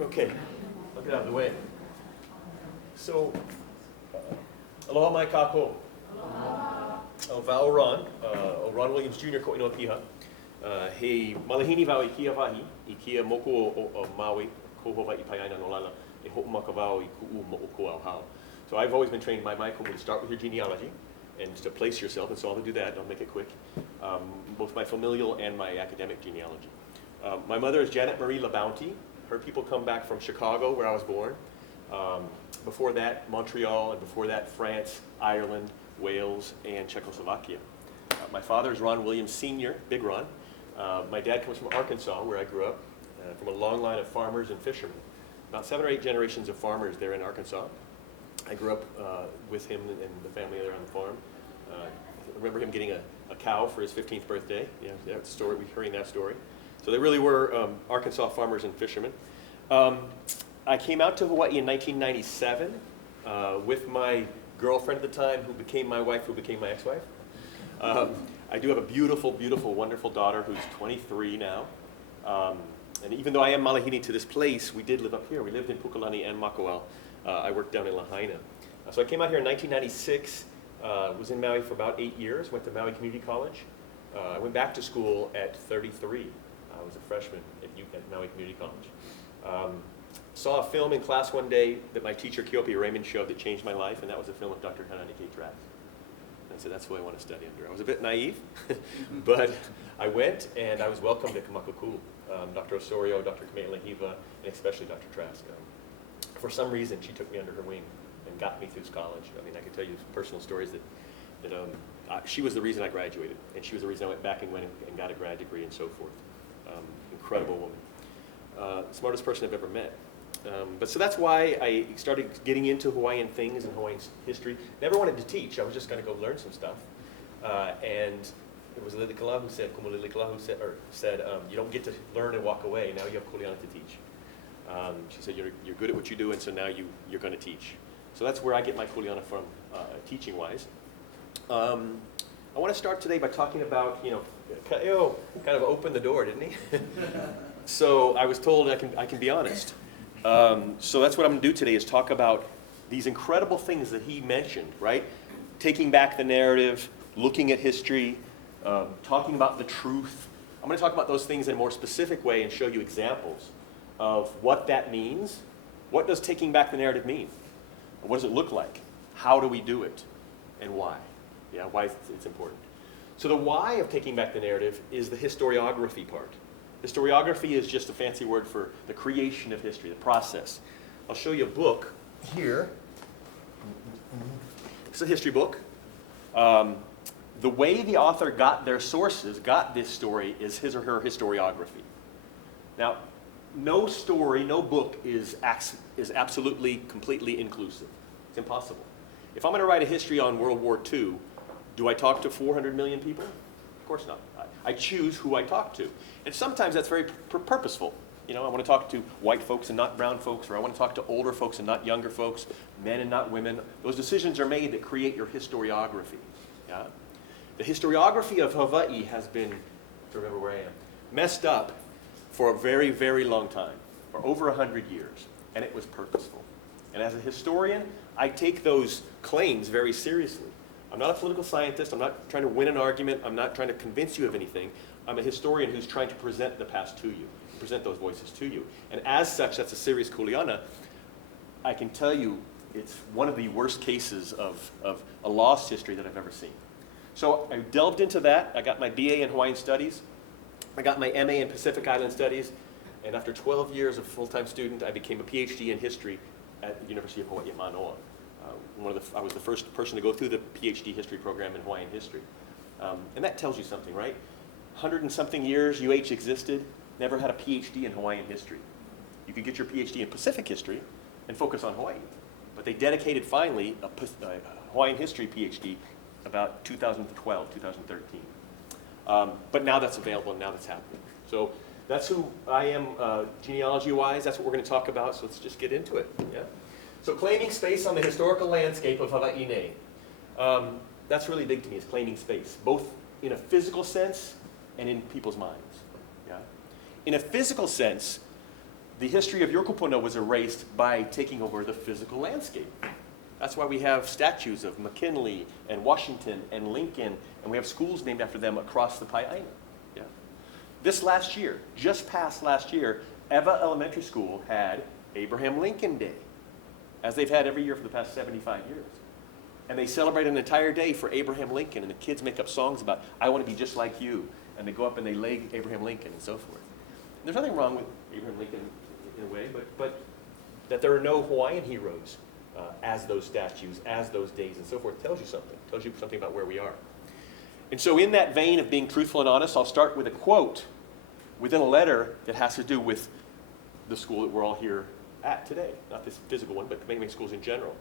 Okay, I'll get out of the way. So, aloha mai kākou. Vau Ron, Ron Williams Jr. ko inoa piha. He malahini vau I kia wahi, I kia moko o Maui, ko Hawaiʻi Paiaina no lana, e ho'omaka vau I ku'u mo o ko au hao. So I've always been trained by my kumu to start with your genealogy and to place yourself, and so I'll do that, I'll make it quick, both my familial and my academic genealogy. My mother is Janet Marie LaBounty. Her people come back from Chicago, where I was born. Before that, Montreal, and before that, France, Ireland, Wales, and Czechoslovakia. My father is Ron Williams Sr., Big Ron. My dad comes from Arkansas, where I grew up, from a long line of farmers and fishermen. About 7 or 8 generations of farmers there in Arkansas. I grew up with him and the family there on the farm. I remember him getting a cow for his 15th birthday. Yeah, that's a story, we're hearing that story. So they really were Arkansas farmers and fishermen. I came out to Hawaii in 1997 with my girlfriend at the time, who became my wife, who became my ex-wife. I do have a beautiful, beautiful, wonderful daughter who's 23 now. And even though I am malahini to this place, we did live up here. We lived in Pukalani and Makawao. I worked down in Lahaina. So I came out here in 1996, was in Maui for about 8 years, went to Maui Community College. I went back to school at 33. I was a freshman at Maui Community College. Saw a film in class one day that my teacher, Keopi Raymond, showed that changed my life, and that was a film of Dr. Hananike Trask. I said, that's who I want to study under. I was a bit naive, but I went and I was welcomed at Kamakakulu. Dr. Osorio, Dr. Kame'ela Hiva, and especially Dr. Trask. For some reason, she took me under her wing and got me through college. I mean, I could tell you personal stories that she was the reason I graduated, and she was the reason I went back and went and got a grad degree and so forth. Incredible woman. Smartest person I've ever met. But so that's why I started getting into Hawaiian things and Hawaiian history. Never wanted to teach. I was just going to go learn some stuff. And it was Lilikala who said, Kumu Lilikala who said, you don't get to learn and walk away. Now you have kuleana to teach. She said, you're good at what you do, and so now you're going to teach. So that's where I get my kuleana from, teaching-wise. I want to start today by talking about, Ka'eo kind of opened the door, didn't he? So I was told I can be honest. So that's what I'm going to do today, is talk about these incredible things that he mentioned, right? Taking back the narrative, looking at history, talking about the truth. I'm going to talk about those things in a more specific way and show you examples of what that means. What does taking back the narrative mean? What does it look like? How do we do it? And why? Yeah, why it's important. So the why of taking back the narrative is the historiography part. Historiography is just a fancy word for the creation of history, the process. I'll show you a book here. It's a history book. The way the author got their sources, got this story, is his or her historiography. Now, no story, no book is absolutely, completely inclusive. It's impossible. If I'm going to write a history on World War II, do I talk to 400 million people? Of course not. I choose who I talk to. And sometimes that's very purposeful. I want to talk to white folks and not brown folks, or I want to talk to older folks and not younger folks, men and not women. Those decisions are made that create your historiography. Yeah? The historiography of Hawaii has been, to remember where I am, messed up for a very, very long time, for over 100 years, and it was purposeful. And as a historian, I take those claims very seriously. I'm not a political scientist. I'm not trying to win an argument. I'm not trying to convince you of anything. I'm a historian who's trying to present the past to you, present those voices to you. And as such, that's a serious kuleana. I can tell you it's one of the worst cases of a lost history that I've ever seen. So I delved into that. I got my BA in Hawaiian Studies. I got my MA in Pacific Island Studies. And after 12 years of full-time student, I became a PhD in history at the University of Hawaii at Manoa. I was the first person to go through the PhD history program in Hawaiian history. And that tells you something, right? 100 and something years UH existed, never had a PhD in Hawaiian history. You could get your PhD in Pacific history and focus on Hawaii. But they dedicated finally a Hawaiian history PhD about 2012, 2013. But now that's available and now that's happening. So that's who I am genealogy-wise. That's what we're going to talk about. So let's just get into it. Yeah. So claiming space on the historical landscape of Hawaiʻi Nei. That's really big to me, is claiming space, both in a physical sense and in people's minds. Yeah? In a physical sense, the history of your kupuna was erased by taking over the physical landscape. That's why we have statues of McKinley and Washington and Lincoln, and we have schools named after them across the Paeaina. Yeah. This last year, just past last year, Eva Elementary School had Abraham Lincoln Day, as they've had every year for the past 75 years. And they celebrate an entire day for Abraham Lincoln, and the kids make up songs about, I want to be just like you. And they go up and they lay Abraham Lincoln and so forth. And there's nothing wrong with Abraham Lincoln in a way, but that there are no Hawaiian heroes as those statues, as those days and so forth, tells you something about where we are. And so in that vein of being truthful and honest, I'll start with a quote within a letter that has to do with the school that we're all here at today. Not this physical one, but Kamehameha schools in general.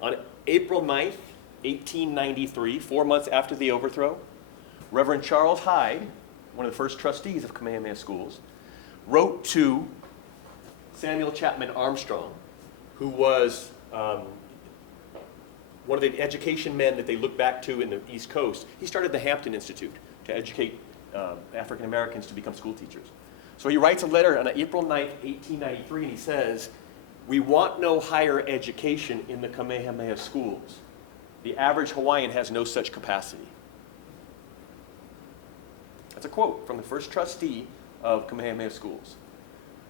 On April 9th, 1893, 4 months after the overthrow, Reverend Charles Hyde, one of the first trustees of Kamehameha schools, wrote to Samuel Chapman Armstrong, who was one of the education men that they look back to in the East Coast. He started the Hampton Institute to educate African Americans to become school teachers. So he writes a letter on April 9th, 1893, and he says, "We want no higher education in the Kamehameha schools. The average Hawaiian has no such capacity." That's a quote from the first trustee of Kamehameha schools.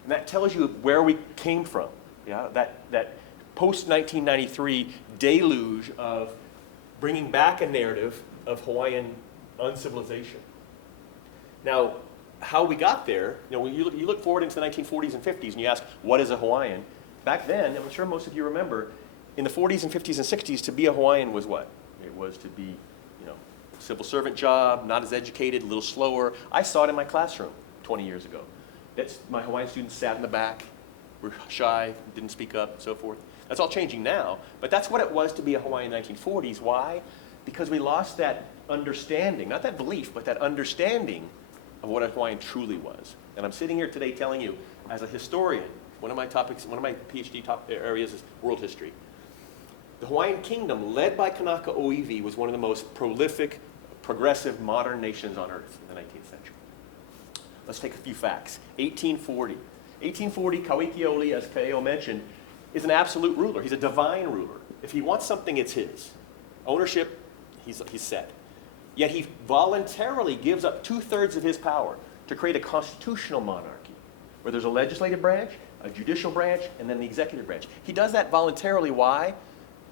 And that tells you where we came from. Yeah, that post-1993 deluge of bringing back a narrative of Hawaiian uncivilization. Now, how we got there, when you look forward into the 1940s and 50s and you ask, what is a Hawaiian? Back then, I'm sure most of you remember, in the 40s and 50s and 60s, to be a Hawaiian was what? It was to be, civil servant job, not as educated, a little slower. I saw it in my classroom 20 years ago. My Hawaiian students sat in the back, were shy, didn't speak up, and so forth. That's all changing now, but that's what it was to be a Hawaiian in the 1940s. Why? Because we lost that understanding, not that belief, but that understanding of what a Hawaiian truly was. And I'm sitting here today telling you, as a historian, one of my PhD top areas is world history. The Hawaiian kingdom, led by Kanaka Oiwi, was one of the most prolific, progressive, modern nations on earth in the 19th century. Let's take a few facts. 1840. 1840, Kauikeoli, as Kaeo mentioned, is an absolute ruler. He's a divine ruler. If he wants something, it's his. Ownership, he's set. Yet he voluntarily gives up 2/3 of his power to create a constitutional monarchy, where there's a legislative branch, a judicial branch, and then the executive branch. He does that voluntarily. Why?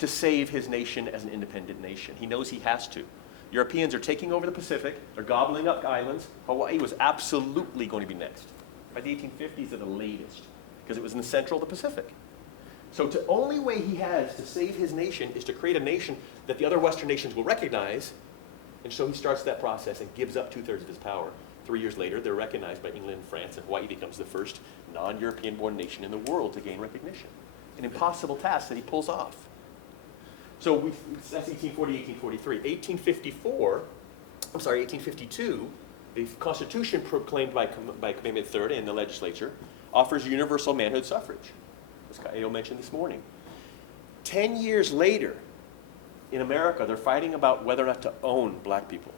To save his nation as an independent nation. He knows he has to. Europeans are taking over the Pacific. They're gobbling up islands. Hawaii was absolutely going to be next. By the 1850s at the latest, because it was in the central of the Pacific. So the only way he has to save his nation is to create a nation that the other Western nations will recognize, and so he starts that process and gives up 2/3 of his power. 3 years later, they're recognized by England and France, and Hawaii becomes the first non-European born nation in the world to gain recognition. An impossible task that he pulls off. So that's 1840, 1843. 1852, the Constitution proclaimed by Kamehameha III and the legislature offers universal manhood suffrage, as Kaeo mentioned this morning. 10 years later, in America, they're fighting about whether or not to own black people.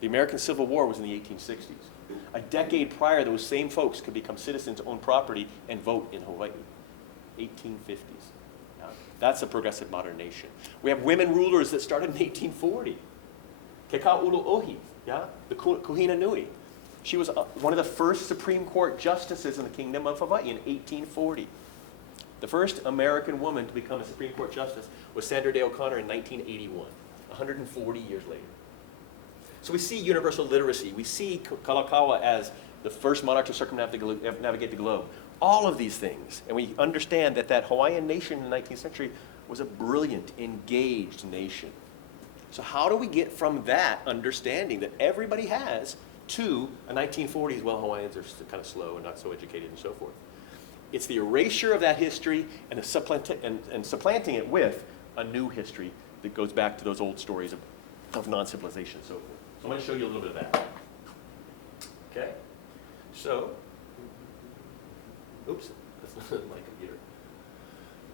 The American Civil War was in the 1860s. A decade prior, those same folks could become citizens, own property, and vote in Hawaii. 1850s. That's a progressive modern nation. We have women rulers that started in 1840. Kekau'ulu'ohi, the Kuhina Nui. She was one of the first Supreme Court justices in the Kingdom of Hawaii in 1840. The first American woman to become a Supreme Court justice was Sandra Day O'Connor in 1981, 140 years later. So we see universal literacy. We see Kalakaua as the first monarch to circumnavigate the globe. All of these things. And we understand that Hawaiian nation in the 19th century was a brilliant, engaged nation. So how do we get from that understanding that everybody has to a 1940s, well, Hawaiians are kind of slow and not so educated and so forth. It's the erasure of that history and supplanting it with a new history that goes back to those old stories of non-civilization and so forth. So I'm going to show you a little bit of that. Okay? So, oops, that's not my computer.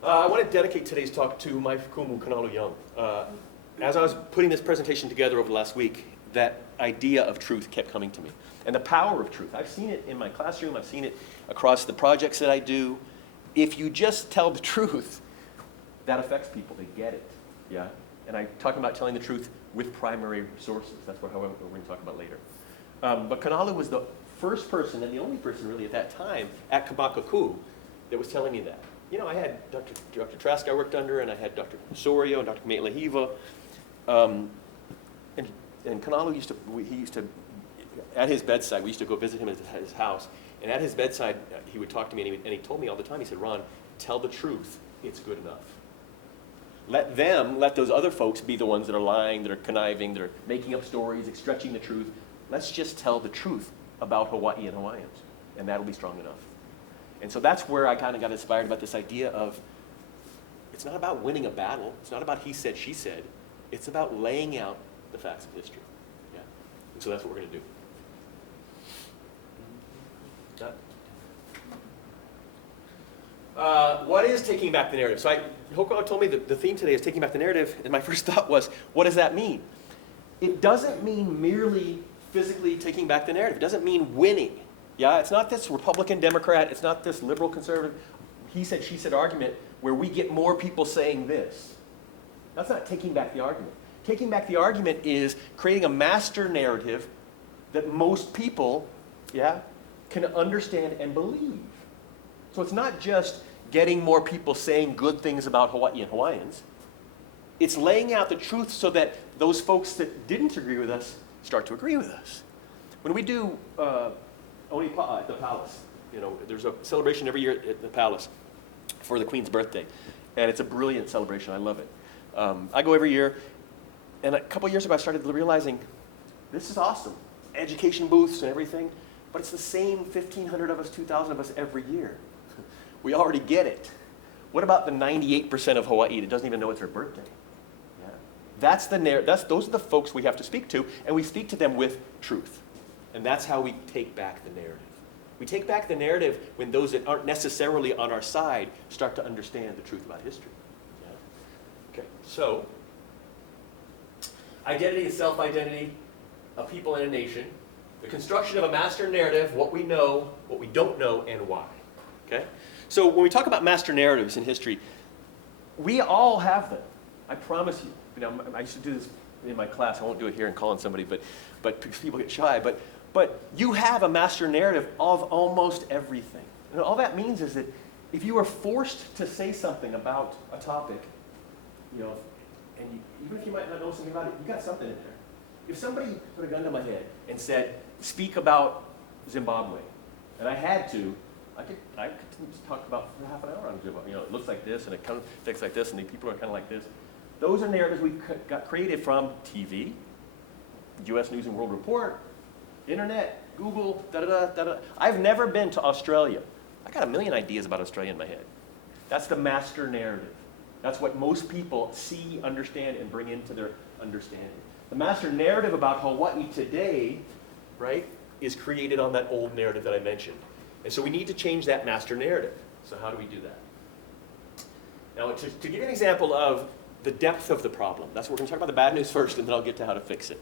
I want to dedicate today's talk to my kumu, Kanalu Young. As I was putting this presentation together over the last week, that idea of truth kept coming to me. And the power of truth. I've seen it in my classroom. I've seen it across the projects that I do. If you just tell the truth, that affects people. They get it. Yeah? And I'm talking about telling the truth with primary sources. That's what we're going to talk about later. But Kanalu was the first person and the only person really at that time at Kabakaku that was telling me that. You know, I had Dr. Trask I worked under, and I had Dr. Sorio and Dr. Meilahiva. And Kanalu used to, at his bedside, we used to go visit him at his house, and at his bedside, he would talk to me, and he told me all the time, he said, Ron, tell the truth, it's good enough. Let those other folks be the ones that are lying, that are conniving, that are making up stories, stretching the truth. Let's just tell the truth about Hawaii and Hawaiians, and that'll be strong enough. And so that's where I kind of got inspired about this idea of, it's not about winning a battle, it's not about he said, she said, it's about laying out the facts of history. Yeah? And so that's what we're going to do. What is taking back the narrative? So Hoko told me that the theme today is taking back the narrative, and my first thought was, what does that mean? It doesn't mean merely physically taking back the narrative. It doesn't mean winning. Yeah, it's not this Republican, Democrat, it's not this liberal, conservative, he said, she said argument where we get more people saying this. That's not taking back the argument. Taking back the argument is creating a master narrative that most people, yeah, can understand and believe. So it's not just getting more people saying good things about Hawaii and Hawaiians. It's laying out the truth so that those folks that didn't agree with us start to agree with us. When we do Onipa'a at the palace, you know, there's a celebration every year at the palace for the Queen's birthday. And it's a brilliant celebration. I love it. I go every year. And a couple years ago, I started realizing this is awesome. Education booths and everything. But it's the same 1,500 of us, 2,000 of us every year. We already get it. What about the 98% of Hawaii that doesn't even know it's her birthday? Yeah. Those are the folks we have to speak to, and we speak to them with truth. And that's how we take back the narrative. We take back the narrative when those that aren't necessarily on our side start to understand the truth about history. Yeah. Okay, so identity and self-identity, a people and a nation, the construction of a master narrative, what we know, what we don't know, and why. Okay? So when we talk about master narratives in history, we all have them. I promise you. You know, I used to do this in my class. I won't do it here and call on somebody, but people get shy. But you have a master narrative of almost everything. And all that means is that if you are forced to say something about a topic, you know, and even if you might not know something about it, you got something in there. If somebody put a gun to my head and said, speak about Zimbabwe, and I had to, I could talk about for half an hour on Zimbabwe. You know, it looks like this, and it kind of looks like this, and the people are kind of like this. Those are narratives we got created from TV, U.S. News and World Report, Internet, Google, da-da-da. I've never been to Australia. I got a million ideas about Australia in my head. That's the master narrative. That's what most people see, understand, and bring into their understanding. The master narrative about Hawaii today, right, is created on that old narrative that I mentioned. And so we need to change that master narrative. So how do we do that? Now, to give you an example of the depth of the problem, that's what we're going to talk about the bad news first, and then I'll get to how to fix it.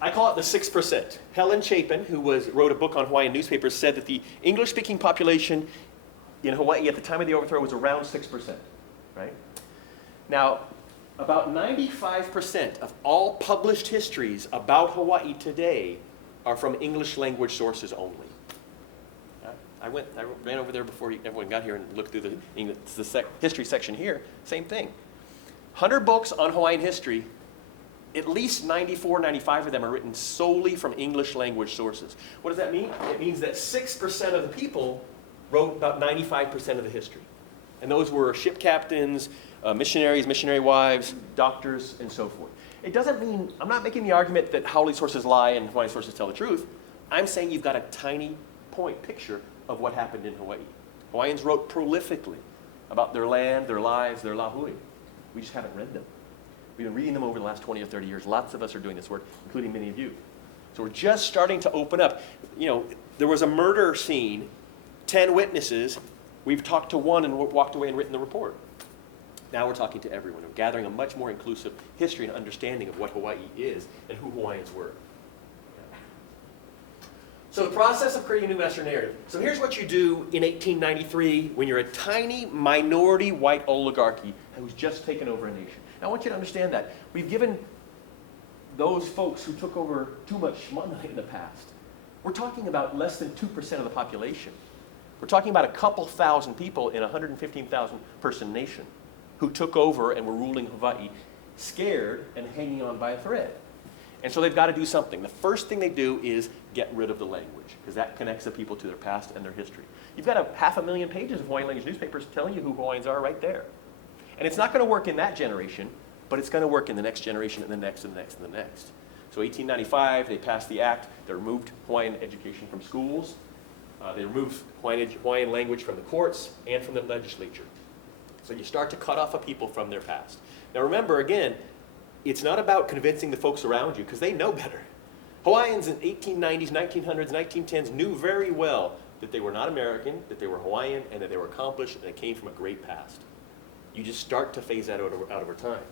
I call it the 6%. Helen Chapin, who wrote a book on Hawaiian newspapers, said that the English-speaking population in Hawaii at the time of the overthrow was around 6%, right? Now, about 95% of all published histories about Hawaii today are from English language sources only. I ran over there before everyone got here and looked through the history section here. Same thing. 100 books on Hawaiian history, at least 94, 95 of them are written solely from English language sources. What does that mean? It means that 6% of the people wrote about 95% of the history. And those were ship captains, missionaries, missionary wives, doctors, and so forth. It doesn't mean, I'm not making the argument that Haole sources lie and Hawaiian sources tell the truth. I'm saying you've got a tiny picture of what happened in Hawaii. Hawaiians wrote prolifically about their land, their lives, their lahui. We just haven't read them. We've been reading them over the last 20 or 30 years. Lots of us are doing this work, including many of you. So we're just starting to open up. You know, there was a murder scene, 10 witnesses. We've talked to one and walked away and written the report. Now we're talking to everyone. We're gathering a much more inclusive history and understanding of what Hawaii is and who Hawaiians were. So the process of creating a new master narrative. So here's what you do in 1893 when you're a tiny minority white oligarchy who's just taken over a nation. Now I want you to understand that. We've given those folks who took over too much money in the past. We're talking about less than 2% of the population. We're talking about a couple thousand people in a 115,000 person nation who took over and were ruling Hawaii, scared and hanging on by a thread. And so they've got to do something. The first thing they do is get rid of the language, because that connects the people to their past and their history. You've got 500,000 pages of Hawaiian language newspapers telling you who Hawaiians are right there. And it's not going to work in that generation, but it's going to work in the next generation and the next and the next and the next. So 1895, they passed the act that removed Hawaiian education from schools. They removed Hawaiian language from the courts and from the legislature. So you start to cut off a people from their past. Now remember, again, it's not about convincing the folks around you, because they know better. Hawaiians in 1890s, 1900s, 1910s knew very well that they were not American, that they were Hawaiian, and that they were accomplished, and it came from a great past. You just start to phase that out over time.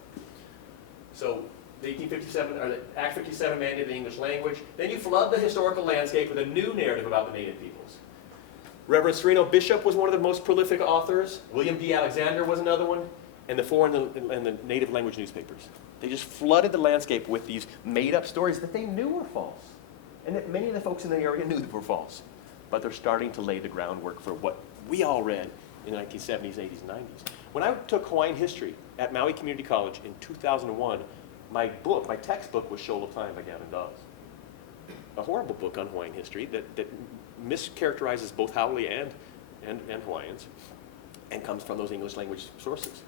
So the 1857, or the Act 57 mandated the English language. Then you flood the historical landscape with a new narrative about the native peoples. Reverend Sereno Bishop was one of the most prolific authors. William D. Alexander was another one. And the foreign and the native language newspapers. They just flooded the landscape with these made-up stories that they knew were false. And that many of the folks in the area knew that were false. But they're starting to lay the groundwork for what we all read in the 1970s, 80s, and 90s. When I took Hawaiian history at Maui Community College in 2001, my textbook was Shoal of Time by Gavin Dawes. A horrible book on Hawaiian history that mischaracterizes both Haole and Hawaiians and comes from those English language sources.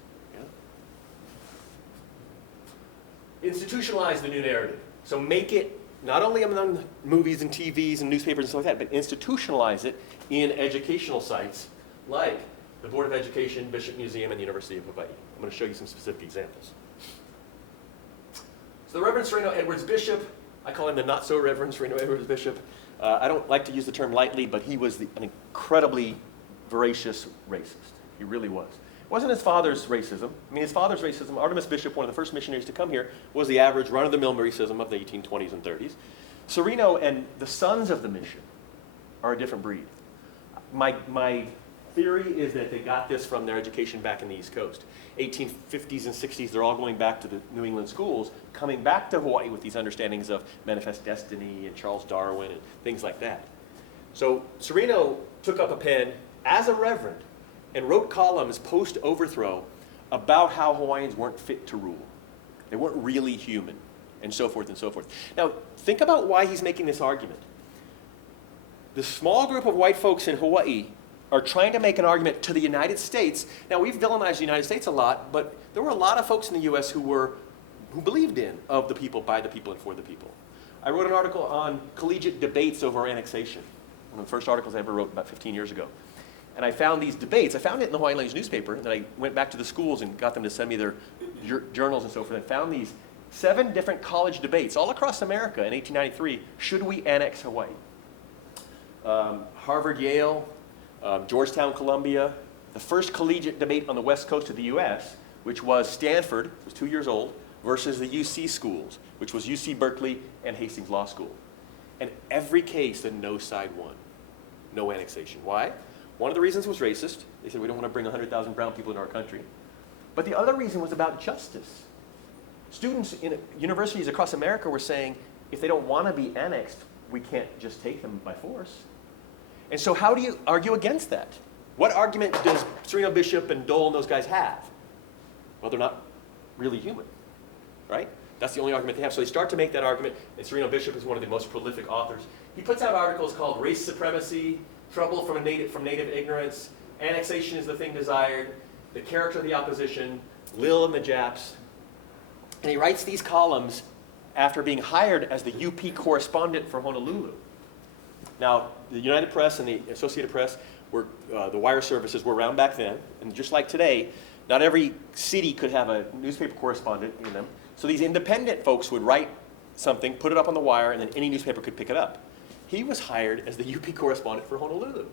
Institutionalize the new narrative. So make it not only among movies and TVs and newspapers and stuff like that, but institutionalize it in educational sites like the Board of Education, Bishop Museum, and the University of Hawaii. I'm going to show you some specific examples. So the Reverend Sereno Edwards Bishop, I call him the not-so-Reverend Sereno Edwards Bishop. I don't like to use the term lightly, but he was an incredibly voracious racist. He really was. It wasn't his father's racism. I mean, his father's racism, Artemis Bishop, one of the first missionaries to come here, was the average run-of-the-mill racism of the 1820s and 30s. Sereno and the sons of the mission are a different breed. My theory is that they got this from their education back in the East Coast. 1850s and 60s, they're all going back to the New England schools, coming back to Hawaii with these understandings of manifest destiny and Charles Darwin and things like that. So Sereno took up a pen as a reverend and wrote columns post-overthrow about how Hawaiians weren't fit to rule. They weren't really human, and so forth and so forth. Now, think about why he's making this argument. The small group of white folks in Hawaii are trying to make an argument to the United States. Now, we've villainized the United States a lot, but there were a lot of folks in the U.S. who believed in of the people, by the people, and for the people. I wrote an article on collegiate debates over annexation, one of the first articles I ever wrote about 15 years ago. And I found these debates. I found it in the Hawaiian language newspaper, and then I went back to the schools and got them to send me their journals and so forth, and found these 7 different college debates all across America in 1893. Should we annex Hawaii? Harvard, Yale, Georgetown, Columbia. The first collegiate debate on the west coast of the U.S., which was Stanford, it was 2 years old, versus the UC schools, which was UC Berkeley and Hastings Law School. And every case, the no side won. No annexation. Why? One of the reasons was racist. They said we don't want to bring 100,000 brown people into our country. But the other reason was about justice. Students in universities across America were saying, if they don't want to be annexed, we can't just take them by force. And so how do you argue against that? What argument does Sereno Bishop and Dole and those guys have? Well, they're not really human, right? That's the only argument they have. So they start to make that argument, and Sereno Bishop is one of the most prolific authors. He puts out articles called Race Supremacy, Trouble from Native Ignorance, Annexation is the Thing Desired, The Character of the Opposition, Lil and the Japs. And he writes these columns after being hired as the UP correspondent for Honolulu. Now, the United Press and the Associated Press, the wire services were around back then, and just like today, not every city could have a newspaper correspondent in them. So these independent folks would write something, put it up on the wire, and then any newspaper could pick it up. He was hired as the UP correspondent for Honolulu.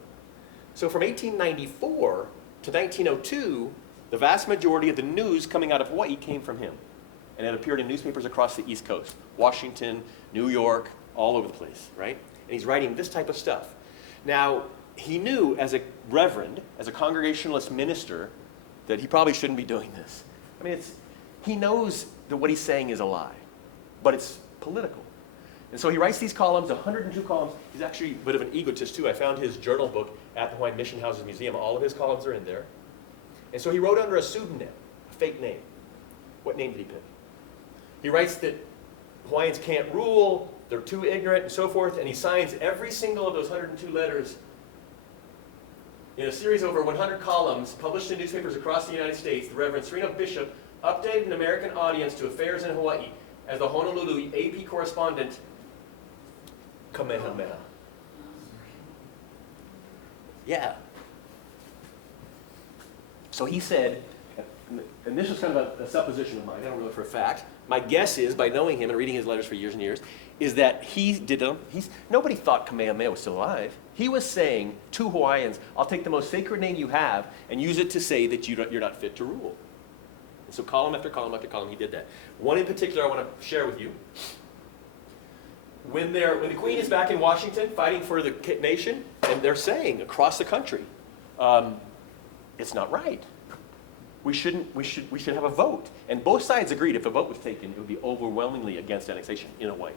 So from 1894 to 1902, The vast majority of the news coming out of Hawaii came from him. And it appeared in newspapers across the East Coast, Washington, New York, all over the place, right? And he's writing this type of stuff. Now, he knew as a reverend, as a Congregationalist minister, that he probably shouldn't be doing this. I mean, he knows that what he's saying is a lie, but it's political. And so he writes these columns, 102 columns. He's actually a bit of an egotist, too. I found his journal book at the Hawaiian Mission Houses Museum. All of his columns are in there. And so he wrote under a pseudonym, a fake name. What name did he pick? He writes that Hawaiians can't rule, they're too ignorant, and so forth, and he signs every single of those 102 letters in a series of over 100 columns published in newspapers across the United States. The Reverend Sereno Bishop updated an American audience to affairs in Hawaii as the Honolulu AP correspondent, Kamehameha. Yeah. So he said, and this is kind of a supposition of mine, I don't know for a fact. My guess is, by knowing him and reading his letters for years and years, is that he did them. Nobody thought Kamehameha was still alive. He was saying to Hawaiians, I'll take the most sacred name you have and use it to say that you're not fit to rule. And so column after column after column, he did that. One in particular I want to share with you. When the Queen is back in Washington fighting for the nation, and they're saying across the country, it's not right. We should have a vote. And both sides agreed if a vote was taken, it would be overwhelmingly against annexation in Hawaii.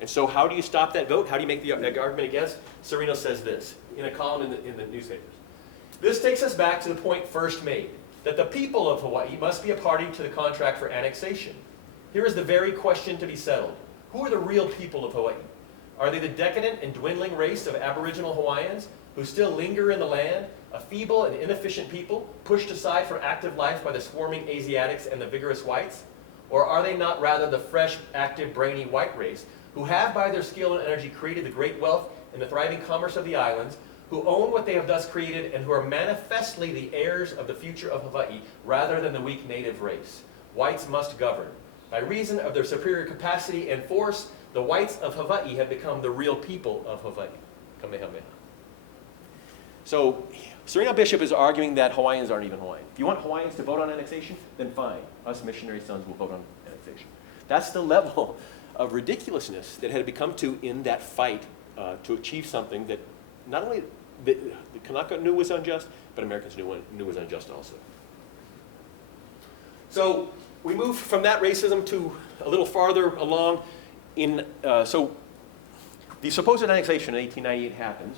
And so how do you stop that vote? How do you make the argument against? Sereno says this in a column in the newspapers. This takes us back to the point first made, that the people of Hawaii must be a party to the contract for annexation. Here is the very question to be settled. Who are the real people of Hawaii? Are they the decadent and dwindling race of Aboriginal Hawaiians who still linger in the land, a feeble and inefficient people, pushed aside from active life by the swarming Asiatics and the vigorous whites? Or are they not rather the fresh, active, brainy white race, who have by their skill and energy created the great wealth and the thriving commerce of the islands, who own what they have thus created, and who are manifestly the heirs of the future of Hawaii, rather than the weak native race? Whites must govern. By reason of their superior capacity and force, the whites of Hawaii have become the real people of Hawaii. Kamehameha. So, Sereno Bishop is arguing that Hawaiians aren't even Hawaiian. If you want Hawaiians to vote on annexation, then fine. Us missionary sons will vote on annexation. That's the level of ridiculousness that had become to in that fight to achieve something that not only the Kanaka knew was unjust, but Americans knew was unjust also. So we move from that racism to a little farther along. So the supposed annexation in 1898 happens.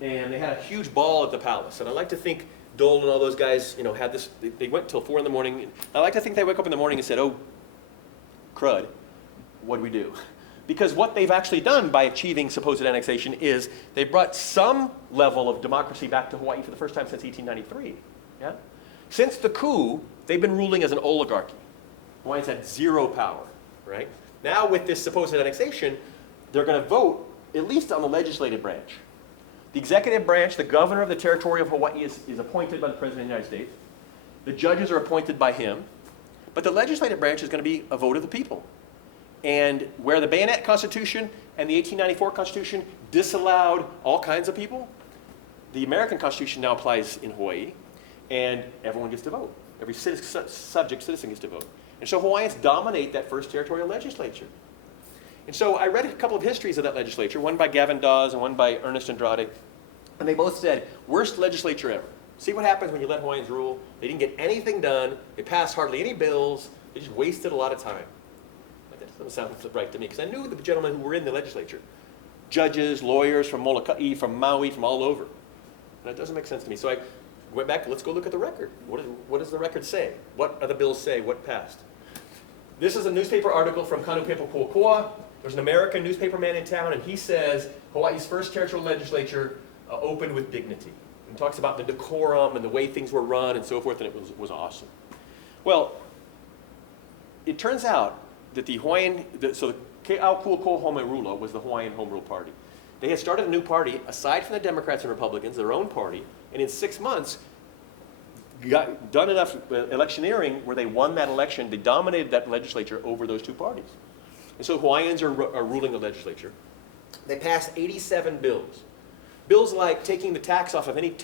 And they had a huge ball at the palace. And I like to think Dole and all those guys, had this, they went till 4 in the morning. I like to think they wake up in the morning and said, oh, crud, what do we do? Because what they've actually done by achieving supposed annexation is they brought some level of democracy back to Hawaii for the first time since 1893. Yeah? Since the coup, they've been ruling as an oligarchy. Hawaiians had zero power, right? Now with this supposed annexation, they're going to vote at least on the legislative branch. The executive branch, the governor of the territory of Hawaii is appointed by the President of the United States. The judges are appointed by him. But the legislative branch is going to be a vote of the people. And where the Bayonet Constitution and the 1894 Constitution disallowed all kinds of people, the American Constitution now applies in Hawaii, and everyone gets to vote. Every subject citizen gets to vote. And so Hawaiians dominate that first territorial legislature. And so I read a couple of histories of that legislature, one by Gavin Dawes and one by Ernest Andrade, and they both said, worst legislature ever. See what happens when you let Hawaiians rule? They didn't get anything done. They passed hardly any bills. They just wasted a lot of time. That doesn't sound right to me, because I knew the gentlemen who were in the legislature. Judges, lawyers from Molokai, from Maui, from all over. And that doesn't make sense to me. So I went back, let's go look at the record. What does the record say? What do the bills say? What passed? This is a newspaper article from Kanupepo Kuokoa. There's an American newspaper man in town, and he says Hawaii's first territorial legislature opened with dignity. And talks about the decorum and the way things were run and so forth, and it was awesome. Well, it turns out that the Ke'aukuoko Homerula was the Hawaiian Home Rule Party. They had started a new party, aside from the Democrats and Republicans, their own party, and in 6 months, got done enough electioneering where they won that election. They dominated that legislature over those two parties. And so Hawaiians are ruling the legislature. They passed 87 bills. Bills like taking the tax off of any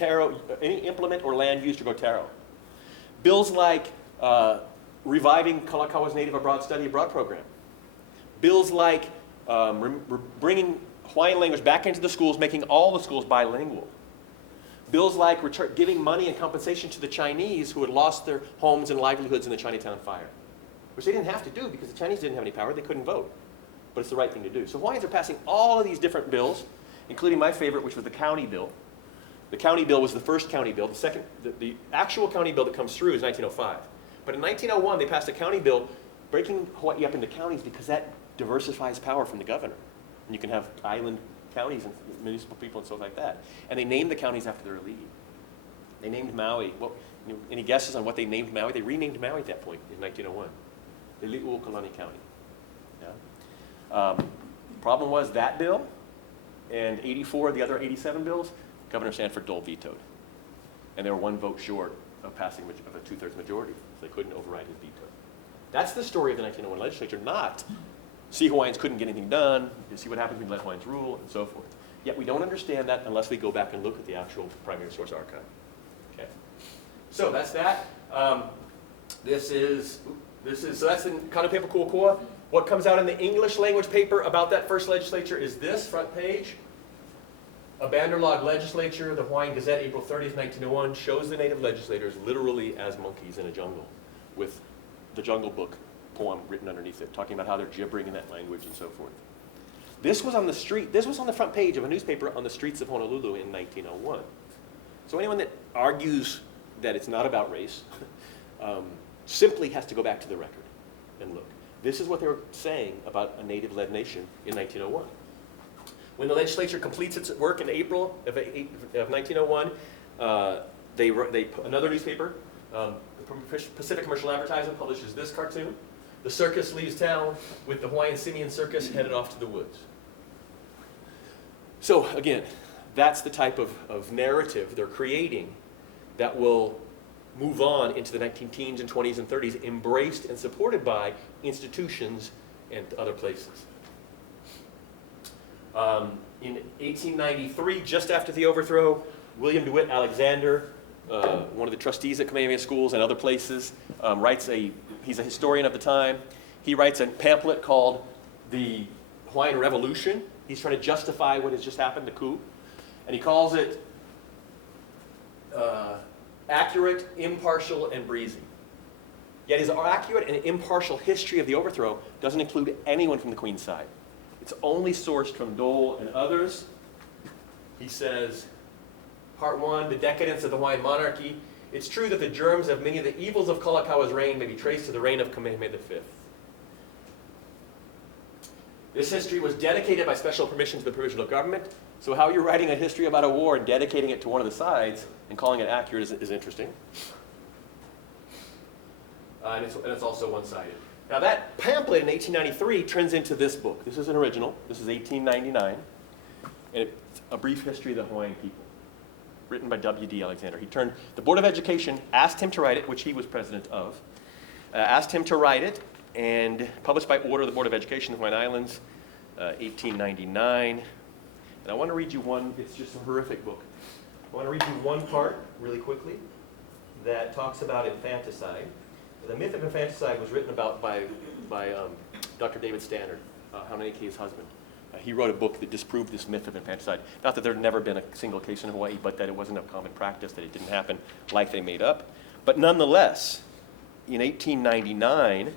implement or land used to grow taro. Bills like reviving Kalakaau's Native Abroad Study Abroad program. Bills like bringing Hawaiian language back into the schools, making all the schools bilingual. Bills like giving money and compensation to the Chinese who had lost their homes and livelihoods in the Chinatown fire, which they didn't have to do because the Chinese didn't have any power, they couldn't vote. But it's the right thing to do. So Hawaiians are passing all of these different bills, including my favorite, which was the county bill. The county bill was the first county bill. The actual county bill that comes through is 1905. But in 1901, they passed a county bill breaking Hawaii up into counties because that diversifies power from the governor. And you can have island counties and municipal people and stuff like that. And they named the counties after their lead. They named Maui. Well, any guesses on what they named Maui? They renamed Maui at that point in 1901. The Li'uokalani County. Yeah. Problem was that bill and 84 of the other 87 bills, Governor Sanford Dole vetoed. And they were one vote short of passing of a 2/3 majority, so they couldn't override his veto. That's the story of the 1901 legislature, not see Hawaiians couldn't get anything done, you see what happens when we let Hawaiians rule, and so forth. Yet we don't understand that unless we go back and look at the actual primary source archive. Okay. So that's that. So that's in Kano Paper Kuakua. What comes out in the English language paper about that first legislature is this front page. A Banderlog legislature, the Hawaiian Gazette, April 30th, 1901, shows the native legislators literally as monkeys in a jungle with the Jungle Book poem written underneath it, talking about how they're gibbering in that language and so forth. This was on the street, this was on the front page of a newspaper on the streets of Honolulu in 1901. So anyone that argues that it's not about race simply has to go back to the record and look. This is what they were saying about a native-led nation in 1901. When the legislature completes its work in April of 1901, another newspaper, the Pacific Commercial Advertiser, publishes this cartoon. The circus leaves town with the Hawaiian Simian Circus headed off to the woods. So again, that's the type of narrative they're creating that will move on into the 19-teens and 20s and 30s, embraced and supported by institutions and other places. In 1893, just after the overthrow, William DeWitt Alexander, one of the trustees at Kamehameha Schools and other places, he's a historian of the time. He writes a pamphlet called The Hawaiian Revolution. He's trying to justify what has just happened, the coup. And he calls it accurate, impartial, and breezy. Yet his accurate and impartial history of the overthrow doesn't include anyone from the Queen's side. It's only sourced from Dole and others. He says, Part 1, the decadence of the Hawaiian monarchy. It's true that the germs of many of the evils of Kalakaua's reign may be traced to the reign of Kamehameha V. This history was dedicated by special permission to the provisional government. So how you're writing a history about a war and dedicating it to one of the sides and calling it accurate is interesting. And it's also one-sided. Now that pamphlet in 1893 turns into this book. This is an original. This is 1899. And it's a brief history of the Hawaiian people, written by W.D. Alexander. The Board of Education asked him to write it, which he was president of, asked him to write it, and published by order of the Board of Education of the Hawaiian Islands, 1899. And I want to read you one, it's just a horrific book. I want to read you one part really quickly that talks about infanticide. The myth of infanticide was written about by Dr. David Stannard, Haunani-Kei's husband. He wrote a book that disproved this myth of infanticide. Not that there had never been a single case in Hawaii, but that it wasn't a common practice, that it didn't happen like they made up. But nonetheless, in 1899,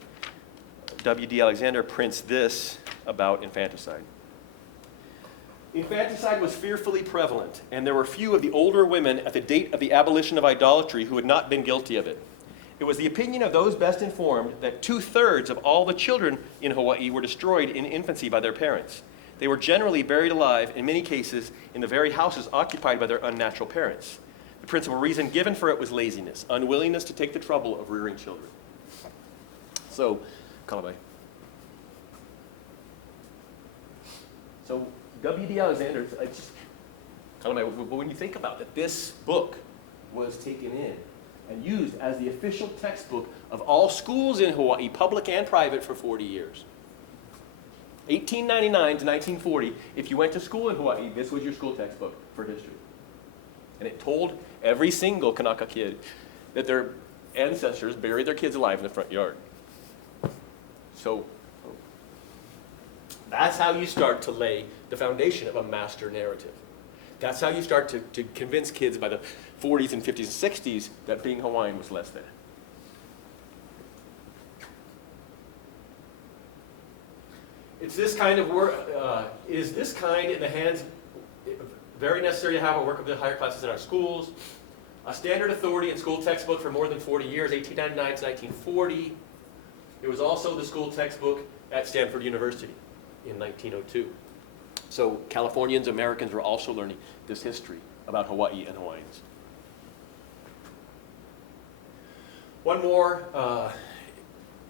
W.D. Alexander prints this about infanticide. Infanticide was fearfully prevalent, and there were few of the older women at the date of the abolition of idolatry who had not been guilty of it. It was the opinion of those best informed that 2/3 of all the children in Hawaii were destroyed in infancy by their parents. They were generally buried alive, in many cases, in the very houses occupied by their unnatural parents. The principal reason given for it was laziness, unwillingness to take the trouble of rearing children. So, Kalabai. So, W.D. Alexander, when you think about it, this book was taken in and used as the official textbook of all schools in Hawaii, public and private, for 40 years. 1899 to 1940, if you went to school in Hawaii, this was your school textbook for history. And it told every single Kanaka kid that ancestors buried their kids alive in the front yard. So that's how you start to lay the foundation of a master narrative. That's how you start to convince kids by the 40s and 50s and 60s that being Hawaiian was less than. It's this kind of work, is this kind in the hands, very necessary to have a work of the higher classes in our schools. A standard authority in school textbook for more than 40 years, 1899 to 1940. It was also the school textbook at Stanford University in 1902. So Californians, Americans were also learning this history about Hawaii and Hawaiians. One more,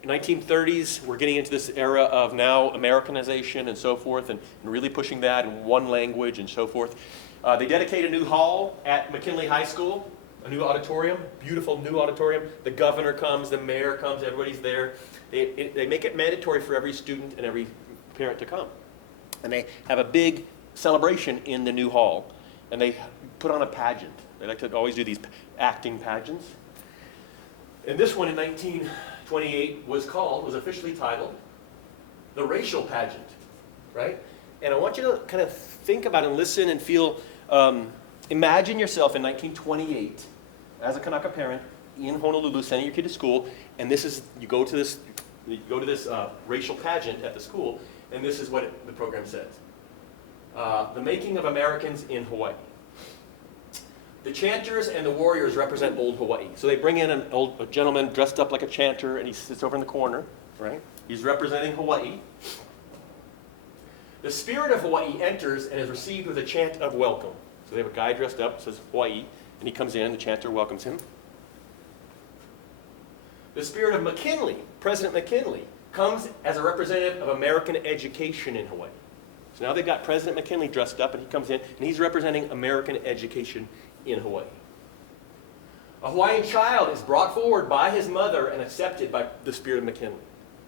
1930s, we're getting into this era of now Americanization and so forth, and really pushing that in one language and so forth. They dedicate a new hall at McKinley High School, a new auditorium, beautiful new auditorium. The governor comes, the mayor comes, everybody's there. They make it mandatory for every student and every parent to come. And they have a big celebration in the new hall, and they put on a pageant. They like to always do these acting pageants. And this one in 1928 was officially titled The Racial Pageant, right? And I want you to kind of think about and listen and feel, imagine yourself in 1928 as a Kanaka parent in Honolulu sending your kid to school, and you go to this racial pageant at the school, and this is what the program says. The making of Americans in Hawaii. The chanters and the warriors represent old Hawaii. So they bring in a gentleman dressed up like a chanter, and he sits over in the corner, right? He's representing Hawaii. The spirit of Hawaii enters and is received with a chant of welcome. So they have a guy dressed up, says Hawaii, and he comes in, the chanter welcomes him. The spirit of McKinley, President McKinley, comes as a representative of American education in Hawaii. So now they've got President McKinley dressed up, and he comes in, and he's representing American education in Hawaii. A Hawaiian child is brought forward by his mother and accepted by the spirit of McKinley.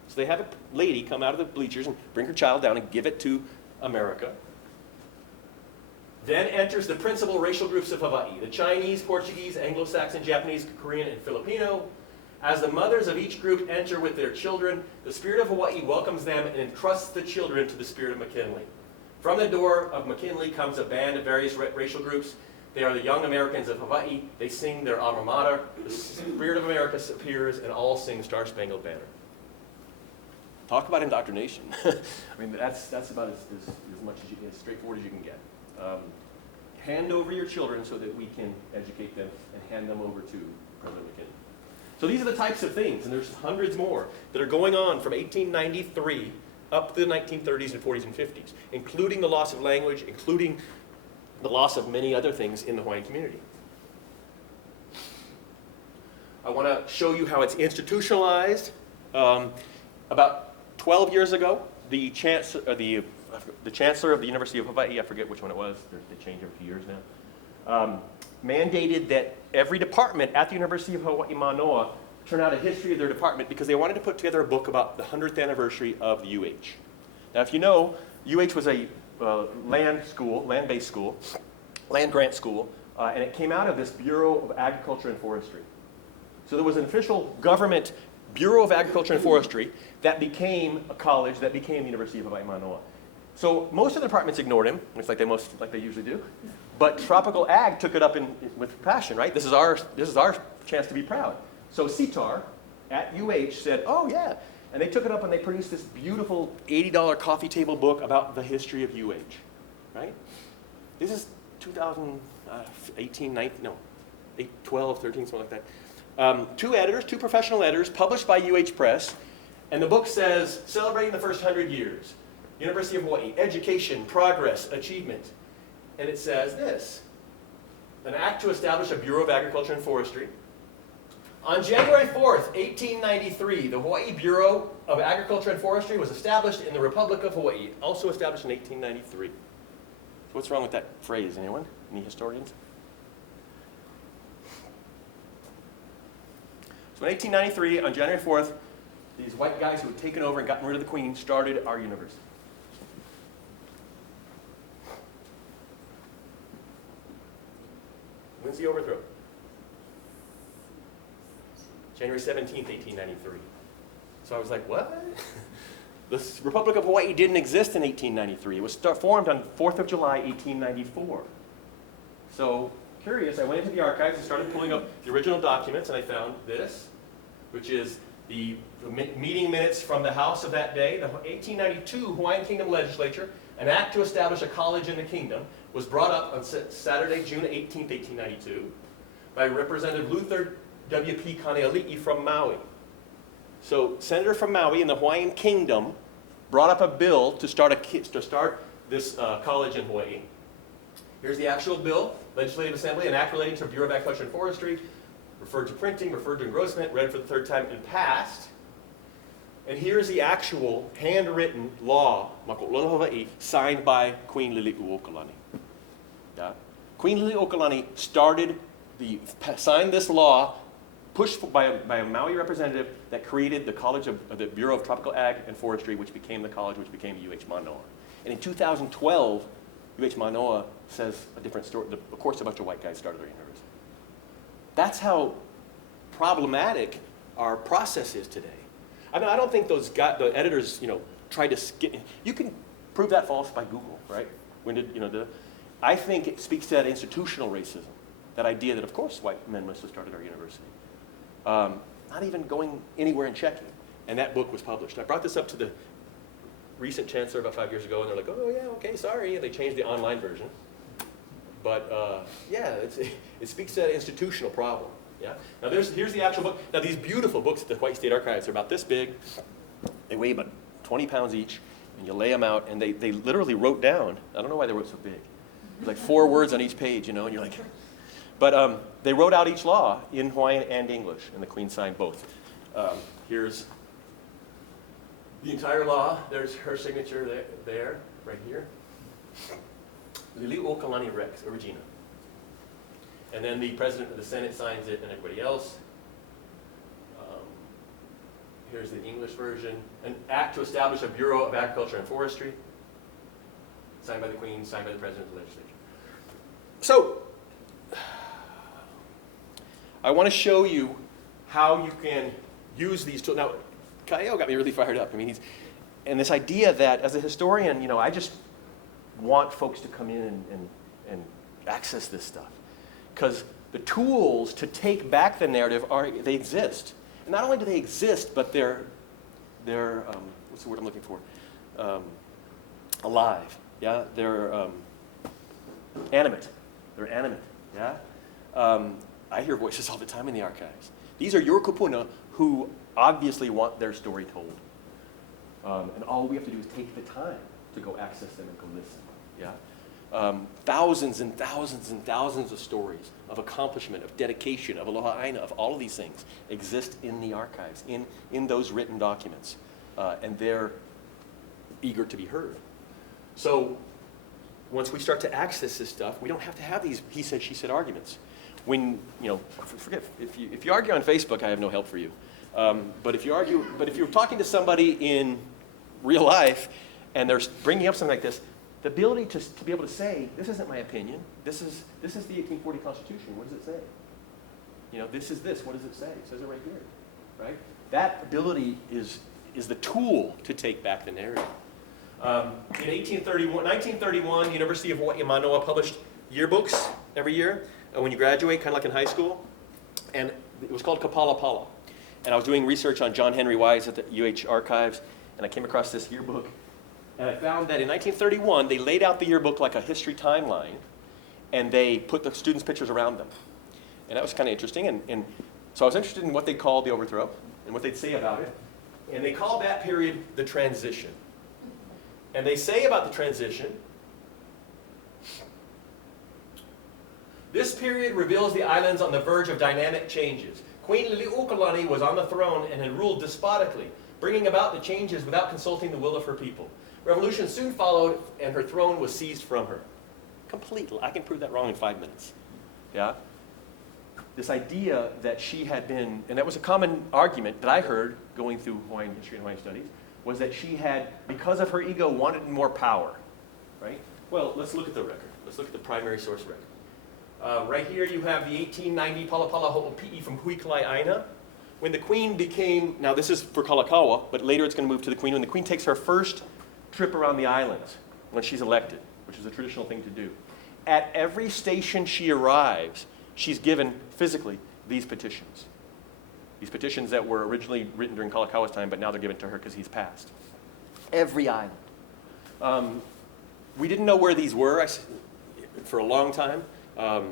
So they have a lady come out of the bleachers and bring her child down and give it to America. Then enters the principal racial groups of Hawaii, the Chinese, Portuguese, Anglo-Saxon, Japanese, Korean, and Filipino. As the mothers of each group enter with their children, the spirit of Hawaii welcomes them and entrusts the children to the spirit of McKinley. From the door of McKinley comes a band of various racial groups. They are the young Americans of Hawaii. They sing their alma mater. The spirit of America appears, and all sing Star Spangled Banner. Talk about indoctrination. I mean, that's about as much as straightforward as you can get. Hand over your children so that we can educate them and hand them over to President McKinley. So these are the types of things, and there's hundreds more that are going on from 1893 up to the 1930s and 40s and 50s, including the loss of language, including the loss of many other things in the Hawaiian community. I want to show you how it's institutionalized. About 12 years ago, the chancellor of the University of Hawaii, I forget which one it was, they change every few years now, mandated that every department at the University of Hawaii Manoa turn out a history of their department because they wanted to put together a book about the 100th anniversary of the UH. Now, if you know, UH was a land-based school, land-grant school, and it came out of this Bureau of Agriculture and Forestry. So there was an official government Bureau of Agriculture and Forestry that became a college that became the University of Hawaii Manoa. So most of the departments ignored him, like they usually do. But Tropical Ag took it up with passion, right? This is our chance to be proud. So CTAR at UH said, oh yeah. And they took it up and they produced this beautiful $80 coffee table book about the history of UH, right? This is 2018, 12, 13, something like that. Two professional editors, published by UH Press. And the book says, celebrating the first 100 years. University of Hawaii, education, progress, achievement. And it says this, an act to establish a Bureau of Agriculture and Forestry. On January 4th, 1893, the Hawaii Bureau of Agriculture and Forestry was established in the Republic of Hawaii, also established in 1893. So what's wrong with that phrase, anyone? Any historians? So in 1893, on January 4th, these white guys who had taken over and gotten rid of the Queen started our university. When's the overthrow? January 17th, 1893. So I was like, what? The Republic of Hawaii didn't exist in 1893. It was formed on 4th of July, 1894. So, curious, I went into the archives and started pulling up the original documents, and I found this, which is the meeting minutes from the House of that day. The 1892 Hawaiian Kingdom Legislature, an act to establish a college in the kingdom, was brought up on Saturday, June 18th, 1892, by Representative Luther W.P. Kaneali'i from Maui. So, senator from Maui in the Hawaiian Kingdom brought up a bill to start this college in Hawaii. Here's the actual bill. Legislative Assembly, an act relating to Bureau of Agriculture and Forestry, referred to printing, referred to engrossment, read for the third time, and passed. And here's the actual handwritten law, Makololo Hawaii, signed by Queen Liliuokalani. Yeah? Queen Liliuokalani signed this law, pushed by a Maui representative that created the College of the Bureau of Tropical Ag and Forestry, which became the college, which became UH Manoa. And in 2012, UH Manoa says a different story. Of course, a bunch of white guys started their university. That's how problematic our process is today. I mean, I don't think the editors, tried to skip. You can prove that false by Google, right? I think it speaks to that institutional racism, that idea that, of course, white men must have started our university. Not even going anywhere and checking. And that book was published. I brought this up to the recent chancellor about 5 years ago, and they're like, oh, yeah, okay, sorry. And they changed the online version. But, it speaks to that institutional problem. Yeah? Now, here's the actual book. Now, these beautiful books at the Hawaii State Archives are about this big. They weigh about 20 pounds each, and you lay them out, and they literally wrote down, I don't know why they wrote so big. There's like 4 words on each page, and you're like, but they wrote out each law in Hawaiian and English, and the Queen signed both. Here's the entire law. There's her signature there, right here. Liliuokalani Rex, or Regina. And then the President of the Senate signs it, and everybody else. Here's the English version. An act to establish a Bureau of Agriculture and Forestry. Signed by the Queen, signed by the President of the Legislature. So, I want to show you how you can use these tools. Now, Kaio got me really fired up. I mean, and this idea that as a historian, I just want folks to come in and access this stuff. Because the tools to take back the narrative they exist. And not only do they exist, but they're what's the word I'm looking for? Alive. Yeah, they're animate. They're animate. Yeah. I hear voices all the time in the archives. These are your kupuna who obviously want their story told. And all we have to do is take the time to go access them and go listen. Yeah. Thousands and thousands and thousands of stories of accomplishment, of dedication, of aloha aina, of all of these things exist in the archives, in those written documents. And they're eager to be heard. So once we start to access this stuff, we don't have to have these he said, she said arguments. When, forget, if you argue on Facebook, I have no help for you. But if you're talking to somebody in real life and they're bringing up something like this, the ability to be able to say, this isn't my opinion, this is the 1840 Constitution, what does it say? This is this, what does it say? It says it right here, right? That ability is the tool to take back the narrative. In 1931, the University of Hawaii Manoa published yearbooks every year when you graduate, kind of like in high school, and it was called Kapalapala. And I was doing research on John Henry Wise at the UH Archives, and I came across this yearbook. And I found that in 1931, they laid out the yearbook like a history timeline, and they put the students' pictures around them. And that was kind of interesting. And so I was interested in what they called the overthrow and what they'd say about it. And they called that period the transition. And they say about the transition, this period reveals the islands on the verge of dynamic changes. Queen Liliuokalani was on the throne and had ruled despotically, bringing about the changes without consulting the will of her people. Revolution soon followed, and her throne was seized from her. Completely. I can prove that wrong in 5 minutes. Yeah? This idea that she had been, and that was a common argument that I heard going through Hawaiian history and Hawaiian studies, was that she had, because of her ego, wanted more power. Right? Well, let's look at the record. Let's look at the primary source record. Right here you have the 1890 Palapala Ho'opi'i from Huikalai Aina. when the queen became, now this is for Kalakaua, but later it's going to move to the queen, when the queen takes her first trip around the islands when she's elected, which is a traditional thing to do. At every station she arrives, she's given physically these petitions. These petitions that were originally written during Kalakaua's time, but now they're given to her because he's passed. Every island. We didn't know where these were for a long time. A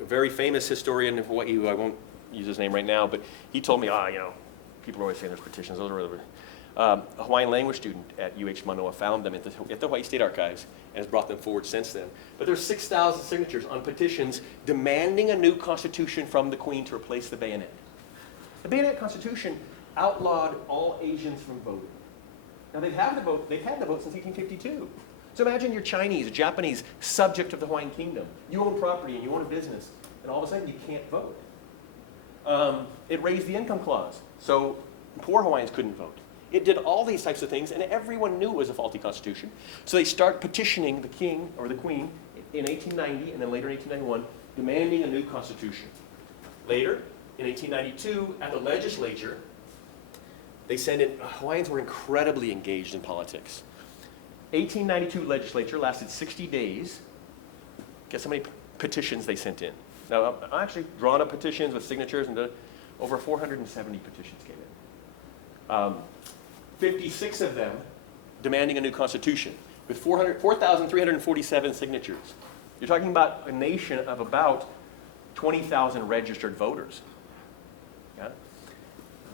very famous historian in Hawaii, who I won't use his name right now, but he told me, people are always saying there's petitions. Those are a Hawaiian language student at UH Manoa found them at the Hawaii State Archives and has brought them forward since then. But there's 6,000 signatures on petitions demanding a new constitution from the Queen to replace the bayonet. The bayonet constitution outlawed all Asians from voting. Now they've had the vote since 1852. So imagine you're Chinese, a Japanese subject of the Hawaiian Kingdom. You own property and you own a business, and all of a sudden you can't vote. It raised the income clause, so poor Hawaiians couldn't vote. It did all these types of things, and everyone knew it was a faulty constitution. So they start petitioning the king or the queen in 1890 and then later in 1891, demanding a new constitution. Later, in 1892, at the legislature, they sent in, Hawaiians were incredibly engaged in politics. 1892 legislature lasted 60 days. Guess how many petitions they sent in? Now, I actually drawn up petitions with signatures, and over 470 petitions came in. 56 of them demanding a new constitution, with 4,347 signatures. You're talking about a nation of about 20,000 registered voters. Yeah?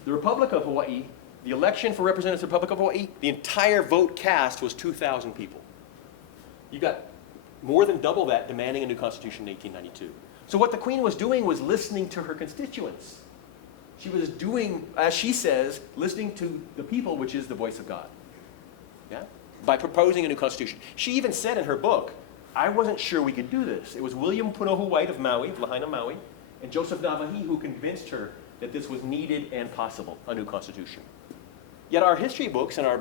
The Republic of Hawaii, the election for representatives of the Republic of Hawaii, the entire vote cast was 2,000 people. You got more than double that demanding a new constitution in 1892. So what the Queen was doing was listening to her constituents. She was doing, as she says, listening to the people, which is the voice of God. Yeah? By proposing a new constitution. She even said in her book, I wasn't sure we could do this. It was William Punohu White of Maui, of Lahaina, Maui, and Joseph Navahi who convinced her that this was needed and possible, a new constitution. Yet our history books and our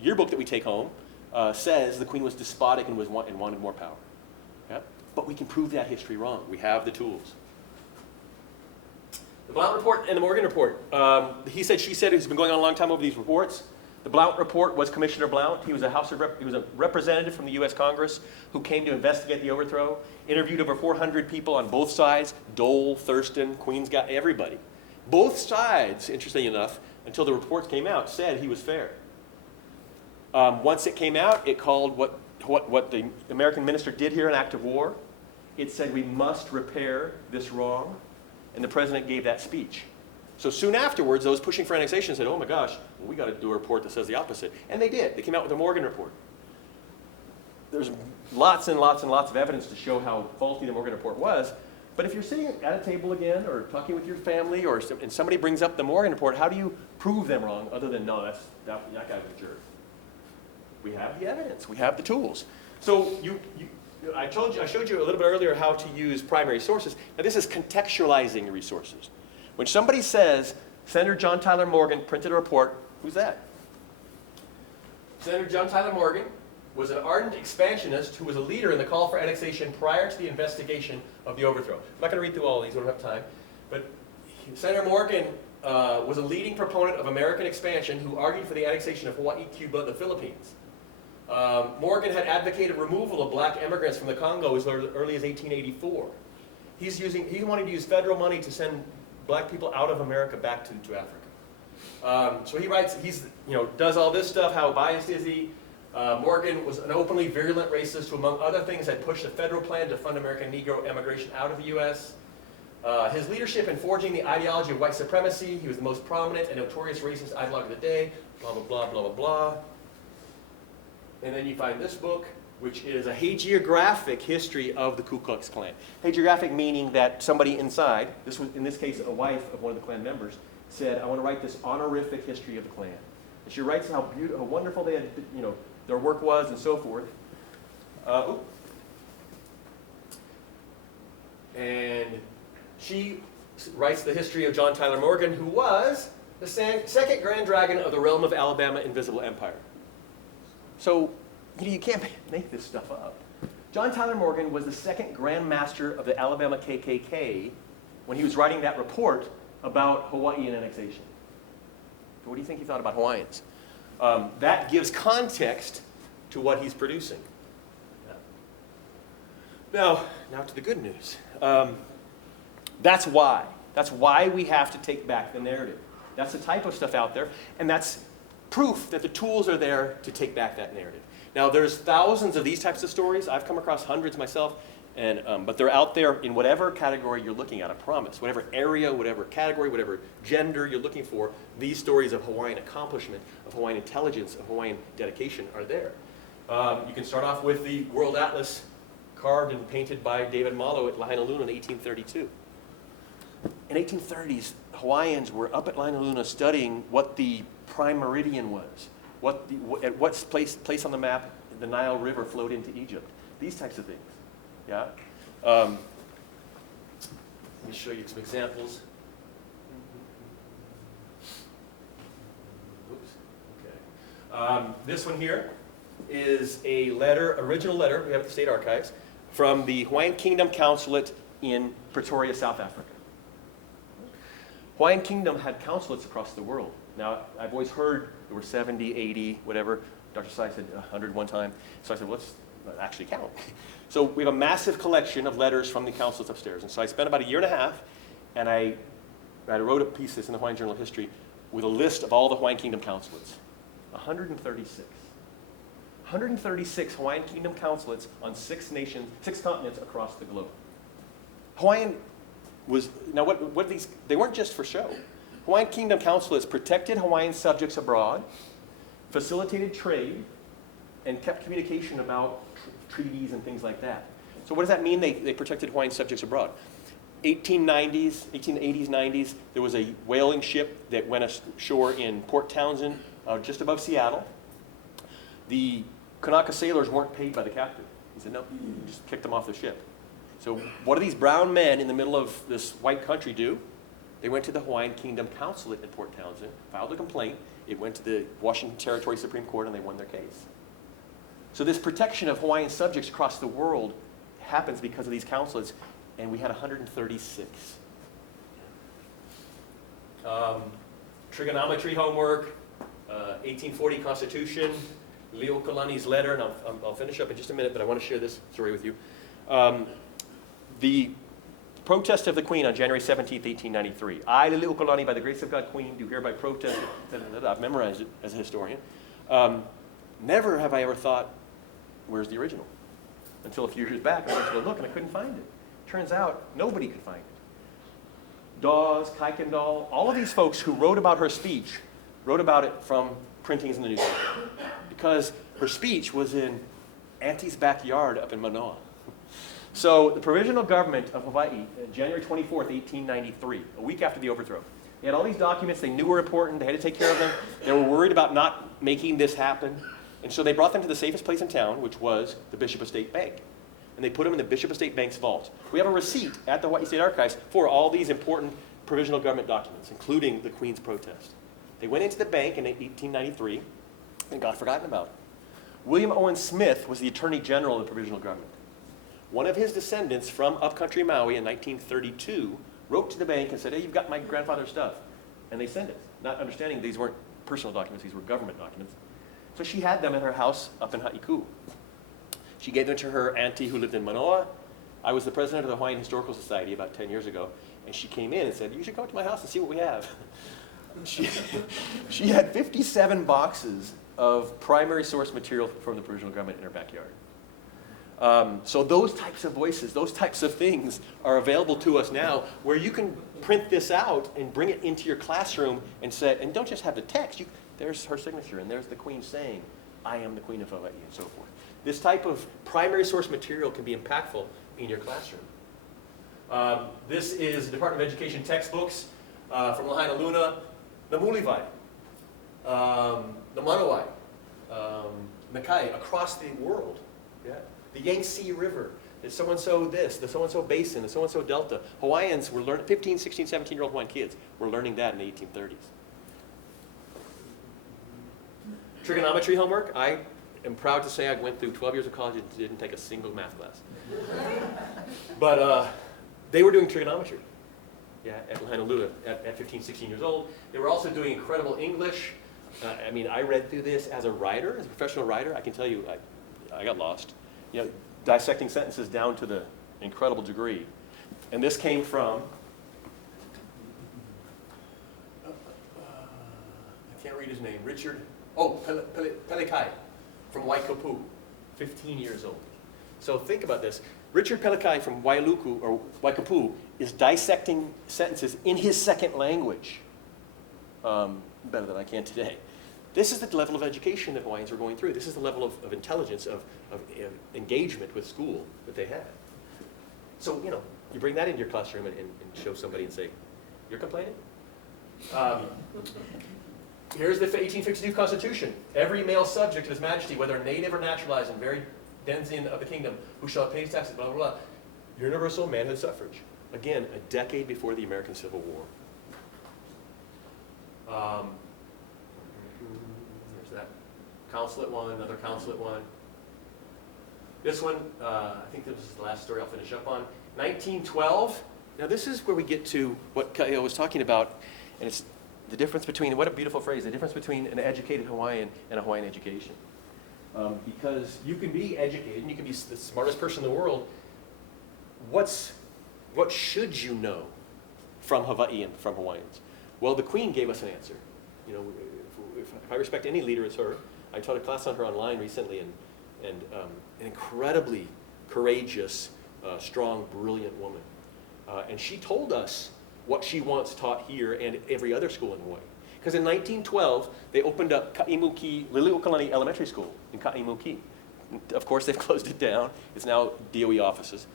yearbook that we take home says the Queen was despotic and wanted more power. Yeah? But we can prove that history wrong. We have the tools. The Blount Report and the Morgan Report. He said, she said, it's been going on a long time over these reports. The Blount Report was Commissioner Blount. He was a representative from the U.S. Congress who came to investigate the overthrow, interviewed over 400 people on both sides, Dole, Thurston, Queen's Guy, everybody. Both sides, interestingly enough, until the reports came out, said he was fair. Once it came out, it called what the American minister did here an act of war. It said we must repair this wrong, and the president gave that speech. So soon afterwards, those pushing for annexation said, oh my gosh, well, we got to do a report that says the opposite. And they did. They came out with the Morgan Report. There's lots and lots and lots of evidence to show how faulty the Morgan Report was. But if you're sitting at a table again or talking with your family and somebody brings up the Morgan Report, how do you prove them wrong other than, no, that guy was a jerk? We have the evidence. We have the tools. So I showed you a little bit earlier how to use primary sources. Now this is contextualizing resources. When somebody says, Senator John Tyler Morgan printed a report, who's that? Senator John Tyler Morgan was an ardent expansionist who was a leader in the call for annexation prior to the investigation of the overthrow. I'm not going to read through all of these, we don't have time. But Senator Morgan was a leading proponent of American expansion who argued for the annexation of Hawaii, Cuba, and the Philippines. Morgan had advocated removal of black immigrants from the Congo as early as 1884. He wanted to use federal money to send black people out of America back to Africa. So he writes, does all this stuff, how biased is he? Morgan was an openly virulent racist who, among other things, had pushed a federal plan to fund American Negro emigration out of the U.S. His leadership in forging the ideology of white supremacy, he was the most prominent and notorious racist ideologue of the day, blah, blah, blah, blah, blah, blah. And then you find this book, which is a hagiographic history of the Ku Klux Klan. Hagiographic meaning that somebody inside, this was in this case a wife of one of the Klan members, said, I want to write this honorific history of the Klan. And she writes how beautiful, how wonderful they had, their work was and so forth. And she writes the history of John Tyler Morgan, who was the second Grand Dragon of the realm of Alabama Invisible Empire. So, you can't make this stuff up. John Tyler Morgan was the second Grand Master of the Alabama KKK when he was writing that report about Hawaii and annexation. So what do you think he thought about Hawaiians? That gives context to what he's producing. Now to the good news. That's why. That's why we have to take back the narrative. That's the type of stuff out there, and that's proof that the tools are there to take back that narrative. Now, there's thousands of these types of stories. I've come across hundreds myself, but they're out there in whatever category you're looking at, I promise. Whatever area, whatever category, whatever gender you're looking for, these stories of Hawaiian accomplishment, of Hawaiian intelligence, of Hawaiian dedication are there. You can start off with the World Atlas carved and painted by David Malo at Lahaina Luna in 1832. In 1830s, Hawaiians were up at Lahaina Luna studying what the prime meridian was, at what place on the map the Nile River flowed into Egypt. These types of things. Yeah. Let me show you some examples. Oops. Okay. This one here is a letter, original letter, we have at the State Archives, from the Hawaiian Kingdom Consulate in Pretoria, South Africa. Hawaiian Kingdom had consulates across the world. Now, I've always heard there were 70, 80, whatever. Dr. Sai said 100 one time. So I said, well, let's actually count. So we have a massive collection of letters from the consulates upstairs. And so I spent about a year and a half, and I wrote a piece that's in the Hawaiian Journal of History with a list of all the Hawaiian Kingdom consulates. 136. 136 Hawaiian Kingdom consulates on 6 continents across the globe. Hawaiian was, now what these, they weren't just for show. Hawaiian Kingdom consulates protected Hawaiian subjects abroad, facilitated trade, and kept communication about treaties and things like that. So what does that mean, they protected Hawaiian subjects abroad? 1880s, 90s, there was a whaling ship that went ashore in Port Townsend, just above Seattle. The Kanaka sailors weren't paid by the captain. He said, no, you just kicked them off the ship. So what do these brown men in the middle of this white country do? They went to the Hawaiian Kingdom Consulate in Port Townsend, filed a complaint. It went to the Washington Territory Supreme Court, and they won their case. So this protection of Hawaiian subjects across the world happens because of these consulates, and we had 136. Trigonometry homework, 1840 Constitution, Leo Kalani's letter, and I'll finish up in just a minute, but I want to share this story with you. The protest of the Queen on January 17th, 1893. I, Liliuokalani, by the grace of God, Queen, do hereby protest. I've memorized it as a historian. Never have I ever thought, where's the original? Until a few years back, I went to go look and I couldn't find it. Turns out, nobody could find it. Dawes, Kuykendall, all of these folks who wrote about her speech, wrote about it from printings in the newspaper. Because her speech was in Auntie's backyard up in Manoa. So the provisional government of Hawaii, January 24th, 1893, a week after the overthrow, they had all these documents they knew were important, they had to take care of them, they were worried about not making this happen, and so they brought them to the safest place in town, which was the Bishop of State Bank. And they put them in the Bishop of State Bank's vault. We have a receipt at the Hawaii State Archives for all these important provisional government documents, including the Queen's protest. They went into the bank in 1893 and got forgotten about. William Owen Smith was the Attorney General of the provisional government. One of his descendants from upcountry Maui in 1932 wrote to the bank and said, hey, you've got my grandfather's stuff. And they sent it, not understanding these weren't personal documents, these were government documents. So she had them in her house up in Haiku. She gave them to her auntie who lived in Manoa. I was the president of the Hawaiian Historical Society about 10 years ago, and she came in and said, you should go to my house and see what we have. She had 57 boxes of primary source material from the provisional government in her backyard. So those types of voices, those types of things are available to us now where you can print this out and bring it into your classroom and say, and don't just have the text, there's her signature and there's the Queen saying, I am the Queen of Hawaii and so forth. This type of primary source material can be impactful in your classroom. This is Department of Education textbooks from Lahaina Luna, the Muliwai, the Manawai, Makai, across the world. Yeah. The Yangtze River, the so-and-so this, the so-and-so basin, the so-and-so delta. Hawaiians were learning, 15, 16, 17-year-old Hawaiian kids were learning that in the 1830s. Trigonometry homework, I am proud to say I went through 12 years of college and didn't take a single math class. But they were doing trigonometry. yeah, at Honolulu at 15, 16 years old. They were also doing incredible English. I mean, I read through this as a writer, as a professional writer. I can tell you, I got lost. You know, dissecting sentences down to the incredible degree. And this came from, I can't read his name, Richard, Pelekai from Waikapu, 15 years old. So think about this. Richard Pelekai from Wailuku, or Waikapu, is dissecting sentences in his second language. Better than I can today. This is the level of education that Hawaiians are going through. This is the level of intelligence, of engagement with school that they have. So, you know, you bring that into your classroom and show somebody and say, you're complaining? Here's the 1852 Constitution. Every male subject of His Majesty, whether native or naturalized, and very denizen of the kingdom, who shall pay his taxes, blah, blah, blah. Universal manhood suffrage. Again, a decade before the American Civil War. There's that consulate one, another consulate one. This one, I think this is the last story I'll finish up on. 1912. Now this is where we get to what Kaio was talking about, and it's the difference between, what a beautiful phrase, the difference between an educated Hawaiian and a Hawaiian education. Because you can be educated and you can be the smartest person in the world. What should you know from Hawaii and from Hawaiians? Well, the Queen gave us an answer. You know, if I respect any leader, it's her. I taught a class on her online recently, and an incredibly courageous, strong, brilliant woman. And she told us what she wants taught here and every other school in Hawaii. Because in 1912, they opened up Ka'imuki Liliuokalani Elementary School in Ka'imuki. Of course, they've closed it down. It's now DOE offices.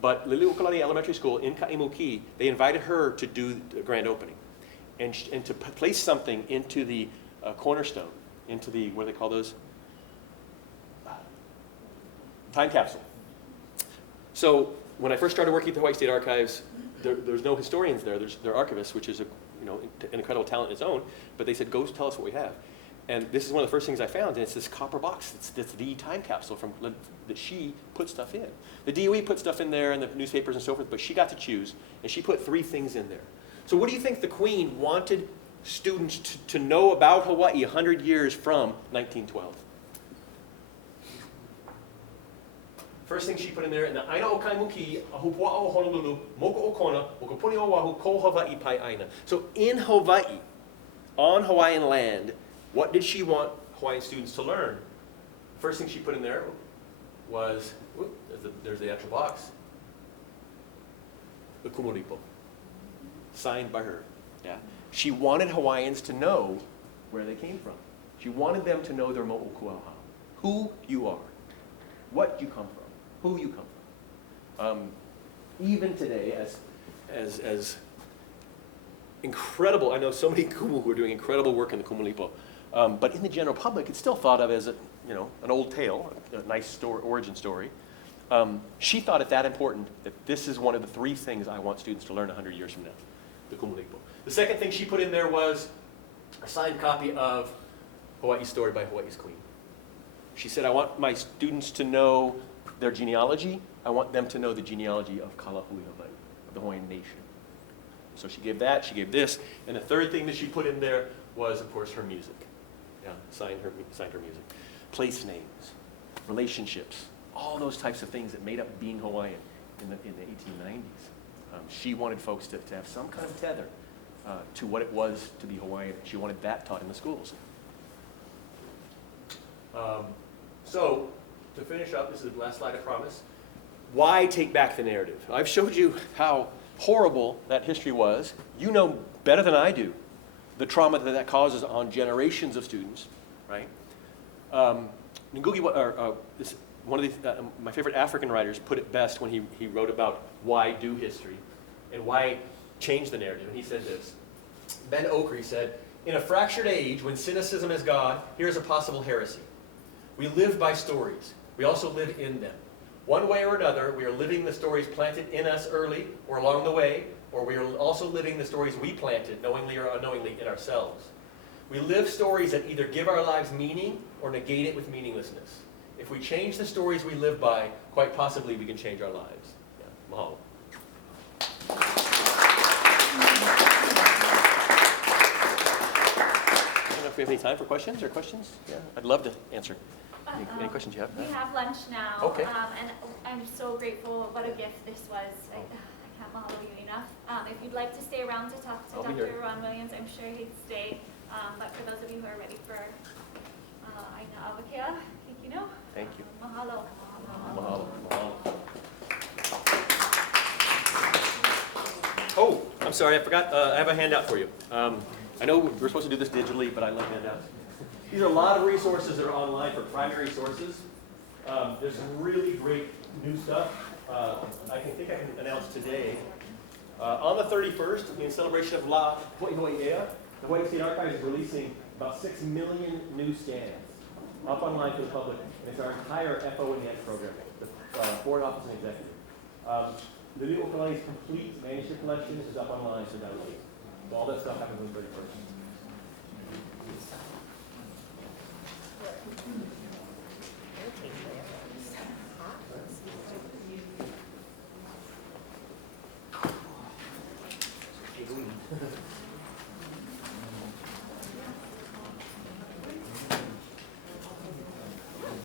But Liliuokalani Elementary School in Ka'imuki, they invited her to do a grand opening and to place something into the cornerstone, into the, what do they call those? Time capsule. So when I first started working at the Hawaii State Archives, there's no historians there. There are archivists, which is an incredible talent in its own. But they said, go tell us what we have. And this is one of the first things I found, and it's this copper box. It's the time capsule that she put stuff in. The DOE put stuff in there, and the newspapers and so forth, but she got to choose, and she put 3 things in there. So what do you think the Queen wanted students to know about Hawaii 100 years from 1912? First thing she put in there, in the Aina o Kaimuki, Ahupua o Honolulu, Moko o Kona, Mokopuni o Oahu, Ko Hawaii Pai Aina. So in Hawaii, on Hawaiian land, what did she want Hawaiian students to learn? First thing she put in there was, there's the actual box, the Kumulipo, signed by her. Yeah. She wanted Hawaiians to know where they came from. She wanted them to know their mo'okuauhau, who you are, what you come from. Who you come from. Even today, as incredible, I know so many kumu who are doing incredible work in the Kumulipo, but in the general public, it's still thought of as an old tale, a nice story, origin story. She thought it that important that this is one of the 3 things I want students to learn 100 years from now, the Kumulipo. The second thing she put in there was a signed copy of Hawaii's Story by Hawaii's Queen. She said, I want my students to know their genealogy. I want them to know the genealogy of Kalahui Hawaii, of the Hawaiian nation. So she gave that, she gave this, and the third thing that she put in there was, of course, her music. Yeah, signed her music. Place names, relationships, all those types of things that made up being Hawaiian in the 1890s. She wanted folks to have some kind of tether to what it was to be Hawaiian. She wanted that taught in the schools. So, to finish up, this is the last slide, I promise. Why take back the narrative? I've showed you how horrible that history was. You know better than I do the trauma that causes on generations of students, right? Ngugi, one of my favorite African writers put it best when he wrote about why do history and why change the narrative. And he said this. Ben Okri said, in a fractured age when cynicism is God, here's a possible heresy. We live by stories. We also live in them. One way or another, we are living the stories planted in us early or along the way, or we are also living the stories we planted, knowingly or unknowingly, in ourselves. We live stories that either give our lives meaning or negate it with meaninglessness. If we change the stories we live by, quite possibly we can change our lives. Yeah. Mahalo. we have any time for questions or questions. Yeah, I'd love to answer. Any questions you have? We have lunch now. Okay. And I'm so grateful. What a gift this was. I can't mahalo you enough. If you'd like to stay around to talk to Dr. Ron Williams, I'm sure he'd stay. But for those of you who are ready for Aina Awakea, you know. Thank you. Mahalo. Mahalo. Mahalo. Oh, I'm sorry, I forgot. I have a handout for you. I know we're supposed to do this digitally, but I love handouts. These are a lot of resources that are online for primary sources. There's some really great new stuff. I think I can announce today. On the 31st, in celebration of La Hawaiʻi Nei, the Hawaii State Archives is releasing about 6 million new scans up online for the public. And it's our entire FO and EX program, the board office and executive. The new Okalani's complete manuscript collection is up online for download. So all that stuff happens on the 31st.